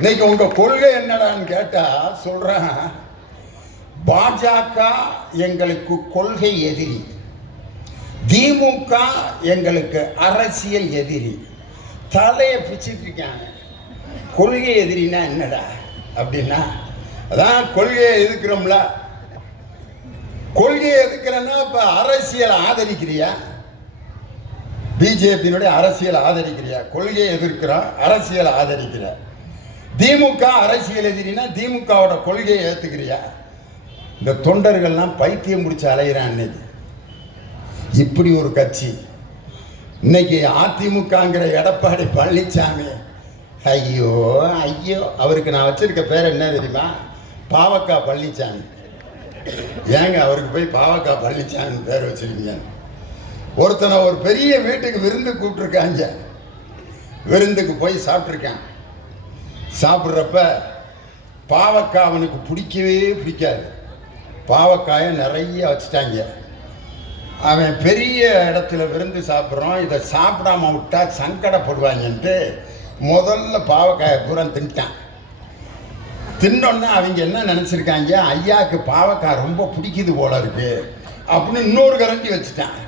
இன்னைக்கு உங்க கொள்கை என்னடான்னு கேட்டா சொல்றேன், பாஜக எங்களுக்கு கொள்கை எதிரி, திமுக எங்களுக்கு அரசியல் எதிரி. தலையை பிச்சுட்டு இருக்காங்க. கொள்கை எதிரினா என்னடா அப்படின்னா, அதான் கொள்கையை எதிர்க்கிறோம்ல. கொள்கையை எதிர்க்கிறன்னா இப்ப அரசியல் ஆதரிக்கிறியா? பிஜேபியினுடைய அரசியல் ஆதரிக்கிறியா? கொள்கையை எதிர்க்கிறோம், அரசியல் ஆதரிக்கிற. திமுக அரசியல் எதிரினா திமுகவோட கொள்கையை ஏத்துக்கிறியா? இந்த தொண்டர்கள்லாம் பைத்தியம் முடிச்சு அலைகிறான். இன்னைக்கு இப்படி ஒரு கட்சி. இன்னைக்கு அதிமுகங்கிற எடப்பாடி பழனிசாமி, ஐயோ ஐயோ, அவருக்கு நான் வச்சிருக்க பேர் என்ன தெரியுமா? பாவக்கா பழனிசாமி. ஏங்க அவருக்கு போய் பாவக்கா பழனிசாமி பேர் வச்சிருக்கீங்க? ஒருத்தனை ஒரு பெரிய வீட்டுக்கு விருந்து கூப்பிட்டுருக்காங்க. விருந்துக்கு போய் சாப்பிட்ருக்கான். சாப்பிட்றப்ப பாவக்காய் அவனுக்கு பிடிக்கவே பிடிக்காது. பாவக்காயை நிறைய வச்சுட்டாங்க. அவன் பெரிய இடத்துல விருந்து சாப்பிட்றோம், இதை சாப்பிடாம விட்டா சங்கடப்படுவாங்கன்ட்டு முதல்ல பாவக்காயை பூரா தின்ட்டான். தின்னொன்னா அவங்க என்ன நினச்சிருக்காங்க, ஐயாவுக்கு பாவக்காய் ரொம்ப பிடிக்குது போல இருக்கு அப்படின்னு இன்னொரு கரண்டி வச்சுட்டான்.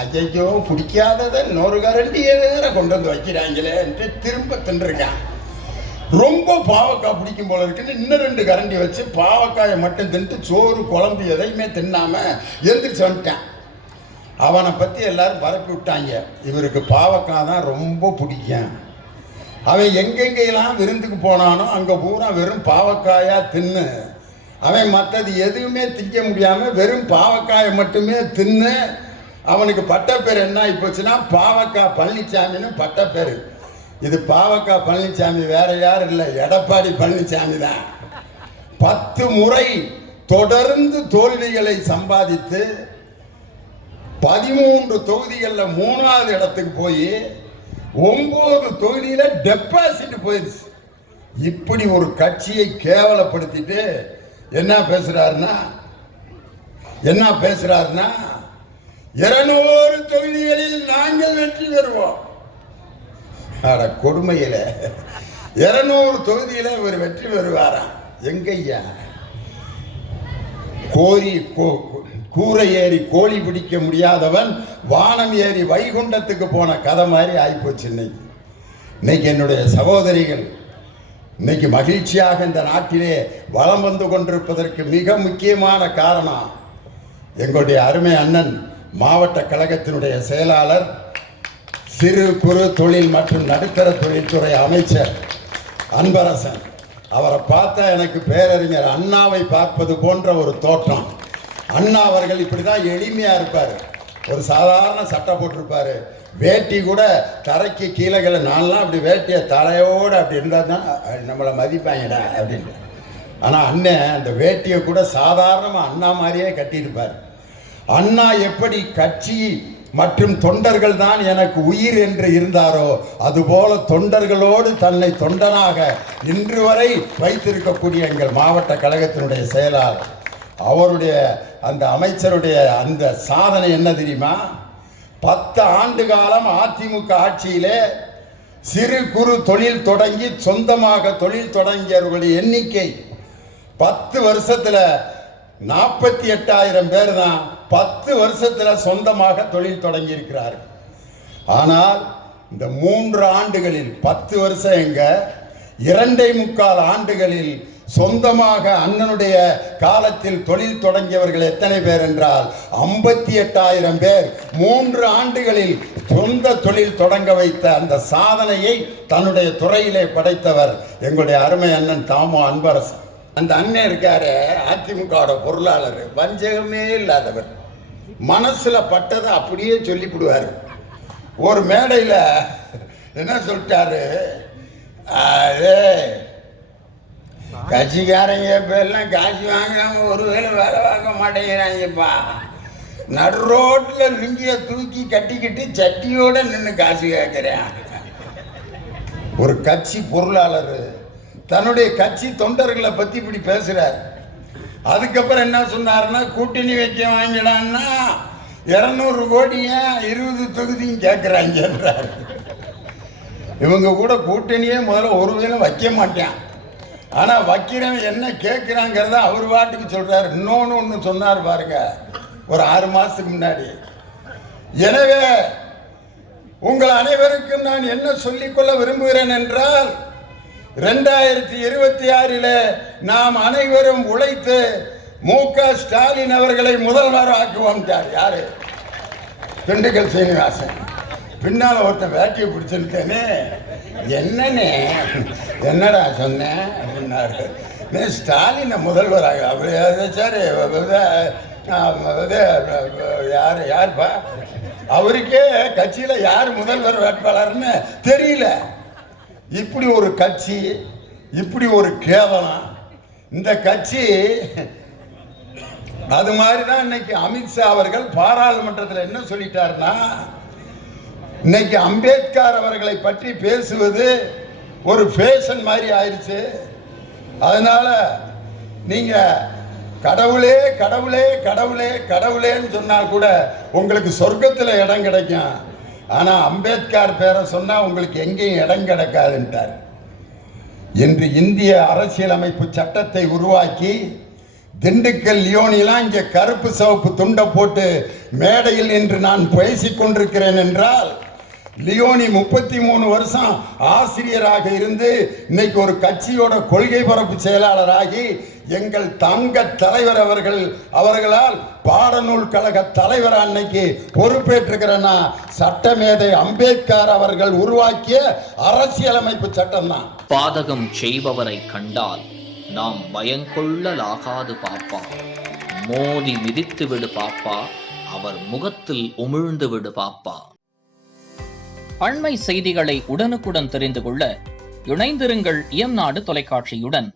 ஐயோ, பிடிக்காததை இன்னொரு கரண்டியை வேற கொண்டு வந்து வைக்கிறாங்களேன்ட்டு திரும்ப தின்றுருக்கான். ரொம்ப பாவக்காய் பிடிக்கும் போல இருக்குன்னு இன்னும் 2 கரண்டி வச்சு பாவக்காயை மட்டும் தின்ட்டு சோறு குழம்பு எதையுமே தின்னாம எழுந்திரிச்சு வந்துட்டான். அவனை பற்றி எல்லாரும் பரப்பி விட்டாங்க, இவருக்கு பாவக்காய் தான் ரொம்ப பிடிக்கும். அவன் எங்கெங்கெல்லாம் விருந்துக்கு போனானோ அங்கே பூரா வெறும் பாவக்காயா தின்னு அவன் மற்றது எதுவுமே திங்க முடியாமல் வெறும் பாவக்காயை மட்டுமே தின்னு அவனுக்கு பட்டப்பேர் என்ன ஆகி போச்சுன்னா பாவக்காய் பழனிசாமின்னு பட்டப்பேர். இது பாவக்காய் பழனிசாமி வேற யாரும் இல்லை, எடப்பாடி பழனிசாமி தான். 10 முறை தொடர்ந்து தோல்விகளை சம்பாதித்து 13 தொகுதிகளில் 3வது இடத்துக்கு போய் 9 தொகுதியில டெபாசிட் போயிடுச்சு. இப்படி ஒரு கட்சியை கேவலப்படுத்திட்டு என்ன பேசுறாருன்னா 200 தொகுதிகளில் நாங்கள் வெற்றி பெறுவோம். அட கொடுமையில 200 தொகுதியில இவர் வெற்றி பெறுவாராம். எங்கய்யா? கூரை ஏறி கோழி பிடிக்க முடியாதவன் வானம் ஏறி வைகுண்டத்துக்கு போன கதை மாதிரி ஆயிப்போச்சு. இன்னைக்கு என்னுடைய சகோதரிகள் இன்னைக்கு மகிழ்ச்சியாக இந்த நாட்டிலே வலம் வந்து கொண்டிருப்பதற்கு மிக முக்கியமான காரணம் எங்களுடைய அருமை அண்ணன் மாவட்ட கழகத்தினுடைய செயலாளர், சிறு குறு தொழில் மற்றும் நடுத்தர தொழில்துறை அமைச்சர் அன்பரசன். அவரை பார்த்தா எனக்கு பேரறிஞர் அண்ணாவை பார்ப்பது போன்ற ஒரு தோற்றம். அண்ணா அவர்கள் இப்படி தான் எளிமையாக இருப்பார். ஒரு சாதாரண சட்டை போட்டிருப்பார், வேட்டி கூட தரைக்கு கீழே நான்லாம் அப்படி வேட்டியை தலையோடு அப்படி இருந்தால் தான் நம்மளை மதிப்பாங்கடா அப்படின்னு. ஆனால் அண்ணன் அந்த வேட்டியை கூட சாதாரணமாக அண்ணா மாதிரியே கட்டியிருப்பார். அண்ணா எப்படி கட்சி மற்றும் தொண்டர்கள் தான் எனக்கு உயிர் என்று இருந்தாரோ அதுபோல தொண்டர்களோடு தன்னை தொண்டனாக இன்று வரை வைத்திருக்கக்கூடிய எங்கள் மாவட்ட கழகத்தினுடைய செயலாளர், அவருடைய அந்த அமைச்சருடைய அந்த சாதனை என்ன தெரியுமா? 10 ஆண்டு காலம் அதிமுக ஆட்சியிலே சிறு குறு தொழில் தொடங்கி சொந்தமாக தொழில் தொடங்கியவர்களுடைய எண்ணிக்கை 10 வருஷத்தில் 48,000 பேர் தான் 10 வருஷத்தில் சொந்தமாக தொழில் தொடங்கி இருக்கிறார்கள். ஆனால் இந்த 3 ஆண்டுகளில் 10 வருஷம் எங்க 2.25 ஆண்டுகளில் சொந்தமாக அண்ணனுடைய காலத்தில் தொழில் தொடங்கியவர்கள் எத்தனை பேர் என்றால் 58,000 பேர் 3 ஆண்டுகளில் சொந்த தொழில் தொடங்க வைத்த அந்த சாதனையை தன்னுடைய துறையிலே படைத்தவர் எங்களுடைய அருமை அண்ணன் தாமோ அன்பரசன். அந்த அண்ணன் இருக்காரு, அதிமுகவோட பொருளாளர், வஞ்சகமே இல்லாதவர், மனசுல பட்டதை அப்படியே சொல்லிவிடுவார். ஒரு மேடையில் என்ன சொல்லிட்டாரு, கட்சிக்காரங்க இப்பெல்லாம் காட்சி வாங்காம ஒருவேளை வேலை வாங்க மாட்டேங்கிறாங்கப்பா, நடு ரோட்டில் லுங்கிய தூக்கி கட்டிக்கிட்டு சட்டியோட நின்று காசு கேட்கிறேன். ஒரு கட்சி பொருளாளர் தன்னுடைய கட்சி தொண்டர்களை பற்றி இப்படி பேசுகிறார். அதுக்கப்புறம் என்ன சொன்னாருன்னா, கூட்டணி வைக்க வாங்கிடான்னா 200 கோடியா 20 தொகுதியும் கேட்குறாங்கன்றார். இவங்க கூட கூட்டணியே முதல்ல ஒருவேளை வைக்க மாட்டேன். ஆனா வைக்கிறவன் என்ன கேட்கிறாங்கிறத அவர் பாட்டுக்கு சொல்றாரு. இன்னொன்னு ஒன்று சொன்னார் பாருங்க ஒரு 6 மாசத்துக்கு முன்னாடி. எனவே உங்கள் அனைவருக்கும் நான் என்ன சொல்லிக்கொள்ள விரும்புகிறேன் என்றால் 2026 நாம் அனைவரும் உழைத்து மு.க. ஸ்டாலின் அவர்களை முதல்வர் ஆக்குவோம்ட்டார். யாரு? திண்டுக்கல் சீனிவாசன். பின்னால ஒருத்தன் வேட்டியை பிடிச்சிருக்கேனே, என்னடா சொன்னேன் அப்படின்னாரு. ஸ்டாலினை முதல்வராக அப்படி சரி யாருப்பா அவருக்கே கட்சியில யார் முதல்வர் வேட்பாளர்னு தெரியல. இப்படி ஒரு கட்சி, இப்படி ஒரு கேவலம் இந்த கட்சி. அது மாதிரி தான் இன்னைக்கு அமித்ஷா அவர்கள் பாராளுமன்றத்தில் என்ன சொல்லிட்டாருன்னா, இன்னைக்கு அம்பேத்கர் அவர்களை பற்றி பேசுவது ஒரு ஃபேஷன் மாதிரி ஆயிடுச்சு. அதனால நீங்க கடவுளே கடவுளே கடவுளே கடவுளேன்னு சொன்னா கூட உங்களுக்கு சொர்க்கத்தில் இடம் கிடைக்கும். ஆனா அம்பேத்கர் பேரை சொன்னா உங்களுக்கு எங்கேயும் இடம் கிடைக்காதுன்ட்டார். இன்று இந்திய அரசியலமைப்பு சட்டத்தை உருவாக்கி திண்டுக்கல் லியோனிலாம் இங்கே கருப்பு சிவப்பு துண்டை போட்டு மேடையில் நின்று நான் பேசிக் கொண்டிருக்கிறேன் என்றால், லியோனி 33 வருஷம் ஆசிரியராக இருந்து இன்னைக்கு ஒரு கட்சியோட கொள்கை பரப்பு செயலாளராகி எங்கள் தங்க தலைவர் அவர்களால் பாடநூல் கழக தலைவர் அன்னைக்கு பொறுப்பேற்றுக்கிறேன்னா சட்டமேதை அம்பேத்கர் அவர்கள் உருவாக்கிய அரசியலமைப்பு சட்டம் தான். பாதகம் செய்பவரை கண்டால் நாம் பயங்கொள்ளலாகாது பாப்பா, மோதி மிதித்து விடு பாப்பா, அவர் முகத்தில் உமிழ்ந்து விடு பாப்பா. அண்மை செய்திகளை உடனுக்குடன் தெரிந்து கொள்ள இணைந்திருங்கள் இயம்நாடு தொலைக்காட்சியுடன்.